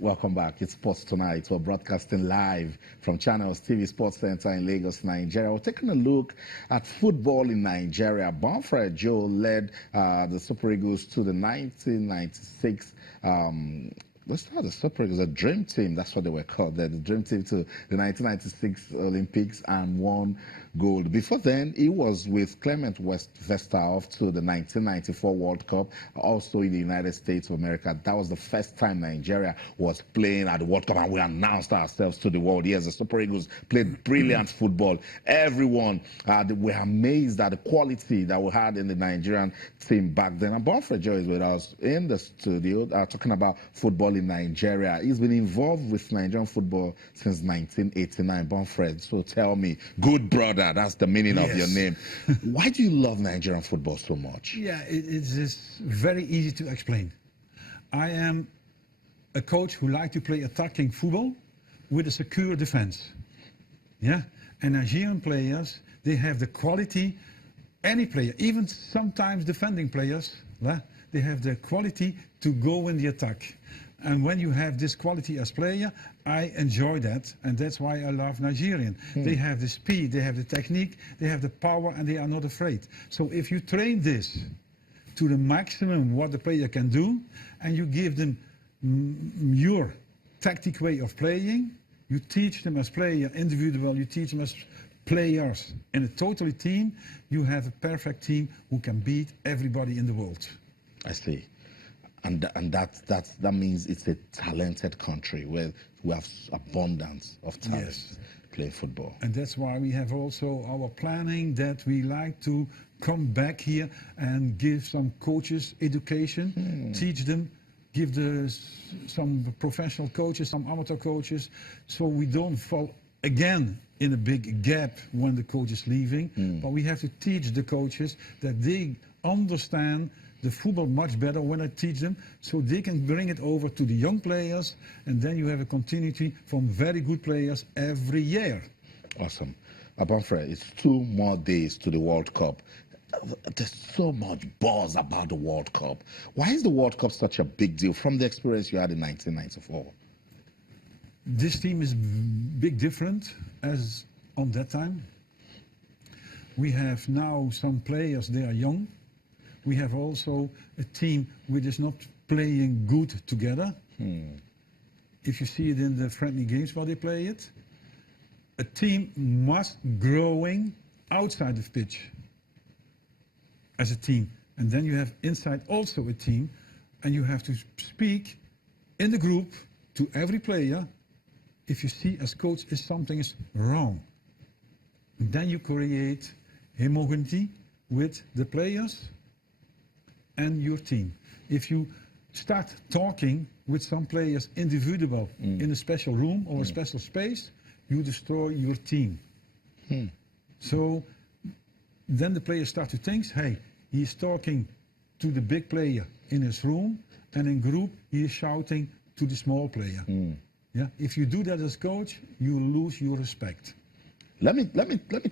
Welcome back. It's Sports Tonight. We're broadcasting live from Channels TV Sports Center in Lagos, Nigeria. We're taking a look at football in Nigeria. Bonfrere Joe led the Super Eagles to the 1996 let's start the Super Eagles, a dream team. That's what they were called. The dream team to the 1996 Olympics and won gold. Before then, he was with Clement Westerhoff to the 1994 World Cup, also in the United States of America. That was the first time Nigeria was playing at the World Cup, and we announced ourselves to the world. Yes, the Super Eagles played brilliant football. Everyone, were amazed at the quality that we had in the Nigerian team back then. And Bonfrere Joe is with us in the studio talking about football in Nigeria. He's been involved with Nigerian football since 1989. Bonfrere, so tell me, good brother, that's the meaning of your name. Why do you love Nigerian football so much? Yeah, it is very easy to explain. I am a coach who likes to play attacking football with a secure defense. Yeah, and Nigerian players, they have the quality, any player, even sometimes defending players, they have the quality to go in the attack. And when you have this quality as player, I enjoy that, and that's why I love Nigerian. They have the speed, they have the technique, they have the power, and they are not afraid. So if you train this to the maximum what the player can do, and you give them your tactic way of playing, you teach them as player, individual, you teach them as players in a totally team, you have a perfect team who can beat everybody in the world. I see. And that means it's a talented country where we have abundance of talent playing football. And that's why we have also our planning that we like to come back here and give some coaches education, teach them, give some professional coaches, some amateur coaches, so we don't fall again in a big gap when the coach is leaving. But we have to teach the coaches that they understand the football much better when I teach them, so they can bring it over to the young players, and then you have a continuity from very good players every year. Awesome. Bonfrere, it's 2 more days to the World Cup. There's so much buzz about the World Cup. Why is the World Cup such a big deal from the experience you had in 1994? This team is big different as on that time. We have now some players, they are young. We have also a team which is not playing good together. If you see it in the friendly games where they play it, a team must growing outside of pitch as a team. And then you have inside also a team, and you have to speak in the group to every player if you see as coach is something is wrong. And then you create homogeneity with the players and your team. If you start talking with some players individual in a special room or a special space, you destroy your team. So then the players start to think, hey, he's talking to the big player in his room, and in group he is shouting to the small player. Yeah? If you do that as coach, you lose your respect. Let me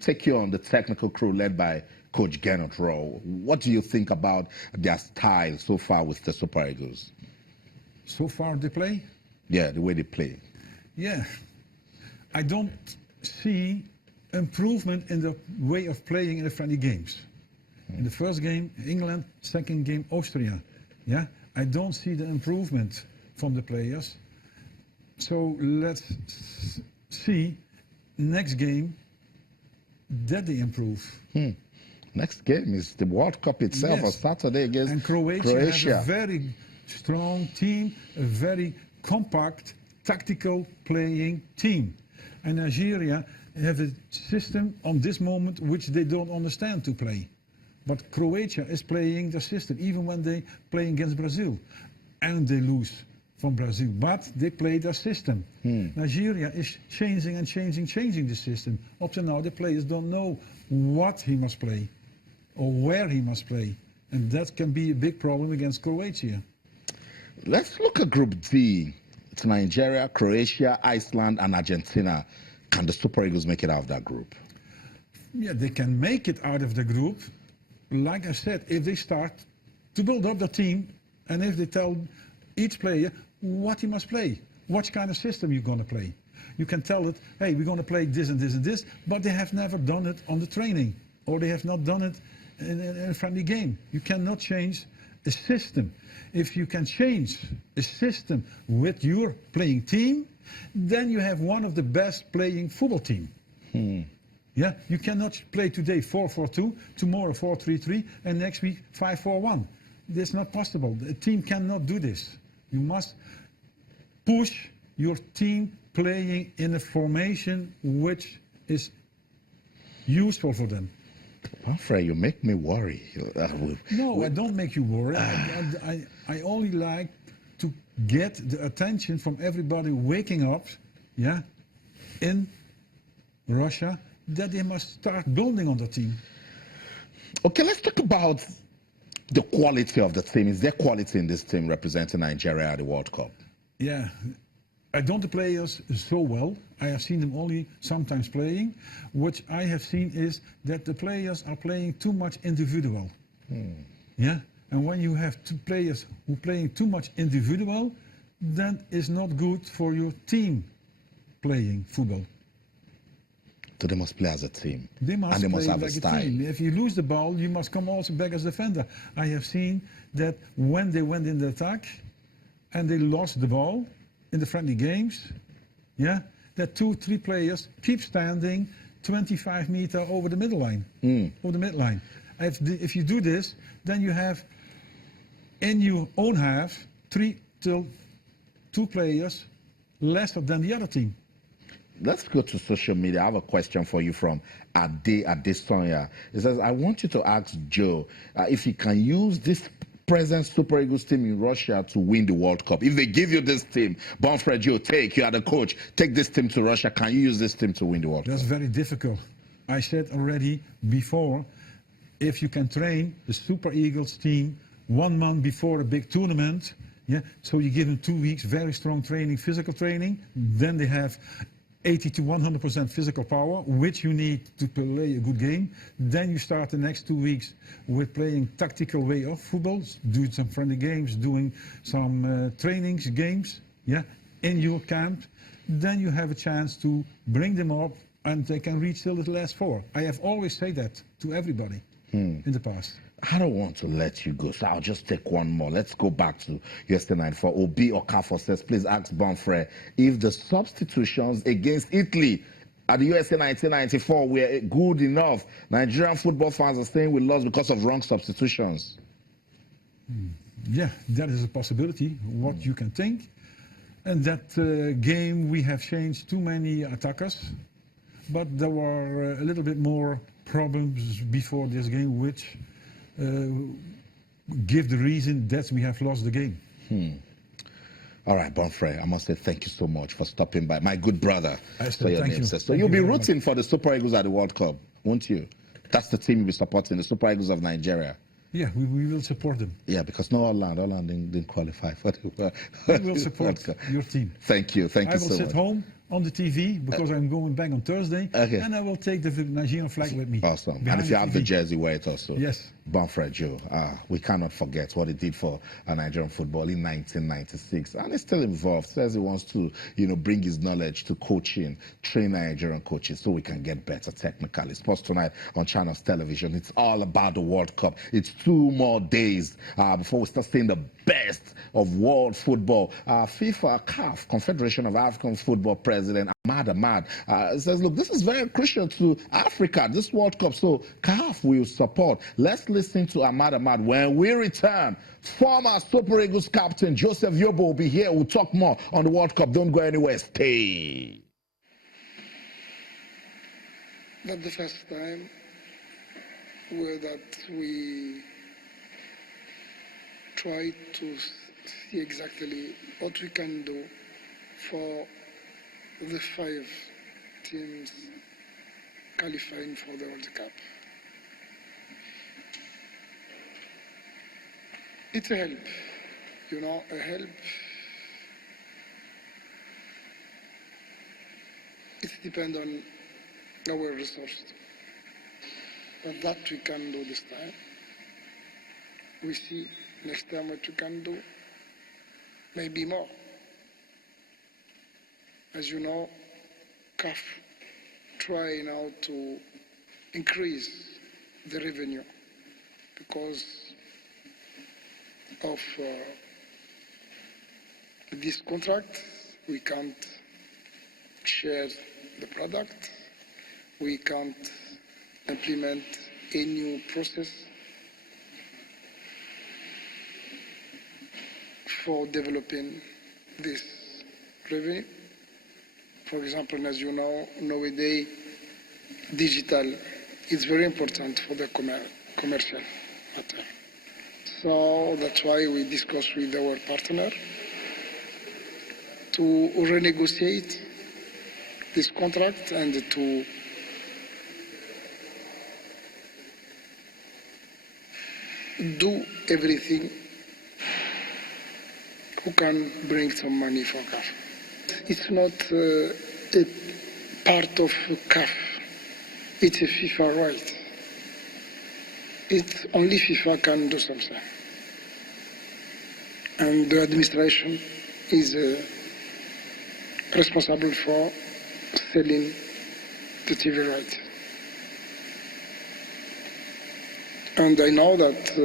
take you on the technical crew led by Coach Gernot Rowe. What do you think about their style so far with the Super Eagles? So far they play? Yeah, the way they play. Yeah. I don't see improvement in the way of playing in the friendly games. In the first game, England, second game, Austria. Yeah, I don't see the improvement from the players. So let's see next game that they improve. Next game is the World Cup itself on Saturday against and Croatia. Has a very strong team, a very compact, tactical playing team. And Nigeria have a system on this moment which they don't understand to play. But Croatia is playing the system, even when they play against Brazil. And they lose from Brazil, but they play their system. Nigeria is changing and changing the system. Up to now, the players don't know what he must play or where he must play. And that can be a big problem against Croatia. Let's look at Group D. It's Nigeria, Croatia, Iceland, and Argentina. Can the Super Eagles make it out of that group? Yeah, they can make it out of the group, like I said, if they start to build up the team, and if they tell each player what he must play, what kind of system you're going to play. You can tell it, hey, we're going to play this and this and this, but they have never done it on the training, or they have not done it in a friendly game. You cannot change a system. If you can change a system with your playing team, then you have one of the best playing football team. Yeah, you cannot play today 4-4-2, tomorrow 4-3-3, and next week 5-4-1. That's not possible. A team cannot do this. You must push your team playing in a formation which is useful for them. Bonfrere, you make me worry. No, I don't make you worry. I only like to get the attention from everybody waking up, yeah, in Russia, that they must start building on the team. Okay, let's talk about the quality of the team. Is there quality in this team representing Nigeria at the World Cup? Yeah, I don't the players so well. I have seen them only sometimes playing. What I have seen is that the players are playing too much individual. Yeah, and when you have two players who playing too much individual, then it's not good for your team playing football. So they must play as a team. They must and they must play have like a style. team. If you lose the ball, you must come also back as defender. I have seen that when they went in the attack and they lost the ball in the friendly games, yeah, that 2-3 players keep standing 25 meters over the middle line, over the midline. If you do this, then you have in your own half 3 till 2 players less than the other team. Let's go to social media. I have a question for you from Ade Adesonya. It says, I want you to ask Joe if he can use this present Super Eagles team in Russia to win the World Cup. If they give you this team, Bonfrere, Joe, you are the coach, take this team to Russia. Can you use this team to win the World Cup? That's very difficult. I said already before, if you can train the Super Eagles team 1 month before a big tournament, yeah, so you give them 2 weeks, very strong training, physical training, then they have 80 to 100% physical power, which you need to play a good game. Then you start the next 2 weeks with playing tactical way of football, doing some friendly games, doing some trainings, games, yeah, in your camp. Then you have a chance to bring them up and they can reach till the last 4. I have always said that to everybody in the past. I don't want to let you go, so I'll just take one more. Let's go back to yesterday night. For Obi Okafor says, please ask Bonfrere if the substitutions against Italy at the USA 1994 were good enough. Nigerian football fans are saying we lost because of wrong substitutions. Yeah, that is a possibility, what you can think. And that game we have changed too many attackers, but there were a little bit more problems before this game, which give the reason that we have lost the game. All right, Bonfrere, I must say thank you so much for stopping by. My good brother. So you'll be rooting for the Super Eagles at the World Cup, won't you? That's the team you'll be supporting, the Super Eagles of Nigeria. Yeah, we will support them. Yeah, because no Holland didn't qualify for the World Cup. We will support your team. Thank you so much. I will sit home on the TV because I'm going back on Thursday, and I will take the Nigerian flag with me. Awesome. And if you have the jersey, wear it also. Yes. Bonfrere Joe, we cannot forget what he did for Nigerian football in 1996, and he's still involved. Says he wants to, bring his knowledge to coaching, train Nigerian coaches so we can get better technically. Sports Tonight on Channels Television. It's all about the World Cup. It's 2 more days before we start seeing the best of world football. FIFA, CAF, Confederation of African Football President Ahmad says, look, this is very crucial to Africa, this World Cup, so CAF will support. Let's listen to Ahmad when we return. Former Super Eagles captain Joseph Yobo will be here. We'll talk more on the World Cup. Don't go anywhere. Stay. Not the first time that we try to see exactly what we can do for the 5 teams qualifying for the World Cup. It's a help, a help. It depends on our resources. But that we can do this time. we see next time what we can do, maybe more. As you know, CAF try now to increase the revenue because of this contract. We can't share the product. We can't implement a new process for developing this revenue. For example, as you know, nowadays, digital is very important for the commercial matter. So that's why we discuss with our partner to renegotiate this contract and to do everything who can bring some money for CAF. It's not a part of CAF. It's a FIFA right. It's only FIFA can do something. And the administration is responsible for selling the TV rights. And I know that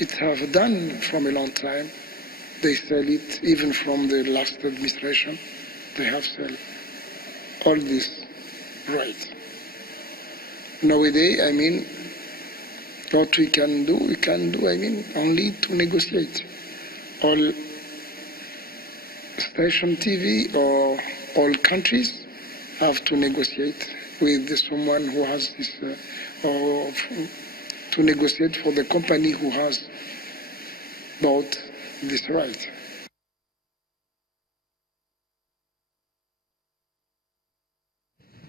it have done from a long time. They sell it even from the last administration. They have sell all these rights. Nowadays, I mean, what we can do, only to negotiate. All station TV or all countries have to negotiate with someone who has this, or to negotiate for the company who has bought this right.